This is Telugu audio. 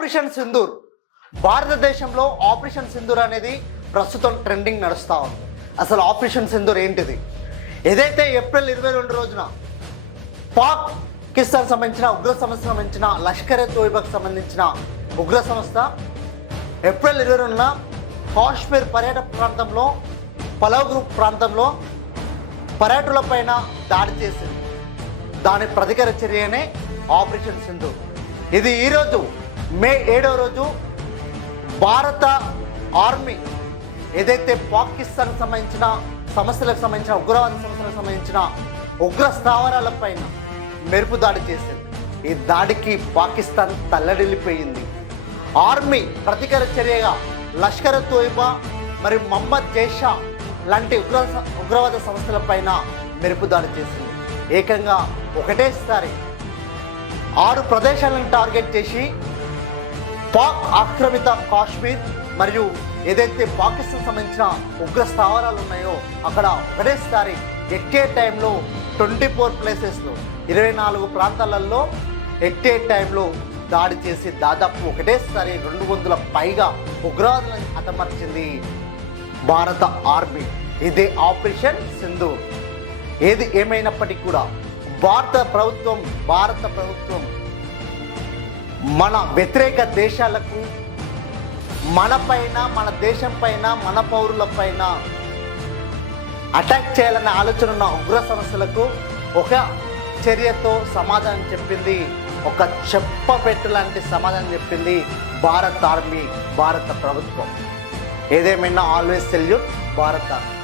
ఆపరేషన్ సింధూర్. భారతదేశంలో ఆపరేషన్ సింధూర్ అనేది ప్రస్తుతం ట్రెండింగ్ నడుస్తూ ఉంది. అసలు ఆపరేషన్ సింధూర్ ఏంటిది? ఏదైతే ఏప్రిల్ 22 రోజున పాకిస్తాన్ సంబంధించిన ఉగ్ర సంస్థ సంబంధించిన లష్కర్-ఎ-తోయిబాకు సంబంధించిన ఉగ్ర సంస్థ ఏప్రిల్ 22న కాశ్మీర్ పర్యాటక ప్రాంతంలో పలావ్ గ్రూప్ ప్రాంతంలో పర్యాటకులపైన దాడి చేసింది. దాని ప్రతీకార చర్యనే ఆపరేషన్ సింధూర్. ఇది ఈరోజు మే 7వ రోజు భారత ఆర్మీ ఏదైతే పాకిస్తాన్కి సంబంధించిన సంస్థలకు సంబంధించిన ఉగ్రవాద సంస్థలకు సంబంధించిన ఉగ్ర స్థావరాలపైన మెరుపు దాడి చేసింది. ఈ దాడికి పాకిస్తాన్ తల్లడిల్లిపోయింది. ఆర్మీ ప్రతీకార చర్యగా లష్కర్-ఎ-తోయిబా మరియు మహమ్మద్ జైషా లాంటి ఉగ్రవాద సంస్థలపైన మెరుపు దాడి చేసింది. ఏకంగా ఒకటేసారి 6 ప్రదేశాలను టార్గెట్ చేసి పాక్ ఆక్రమిత కాశ్మీర్ మరియు ఏదైతే పాకిస్తాన్ సంబంధించిన ఉగ్ర స్థావరాలు ఉన్నాయో అక్కడ ఒకటేసారి ఎట్టే టైంలో 24 ప్లేసెస్లో 24 ప్రాంతాలలో ఎట్టే టైంలో దాడి చేసి దాదాపు ఒకటేసారి 200 పైగా ఉగ్రవాదులను హతమార్చింది భారత ఆర్మీ. ఇదే ఆపరేషన్ సింధూర్. ఏది ఏమైనప్పటికీ కూడా భారత ప్రభుత్వం మన వ్యతిరేక దేశాలకు మనపైన, మన దేశం పైన, మన పౌరులపైన అటాక్ చేయాలనే ఆలోచన ఉన్న ఉగ్ర సమస్యలకు ఒక చర్యతో సమాధానం చెప్పింది. ఒక చెప్పపెట్టు లాంటి సమాధానం చెప్పింది భారత ఆర్మీ, భారత ప్రభుత్వం. ఏదేమైనా ఆల్వేస్ సెల్యూట్ భారత్ ఆర్మీ.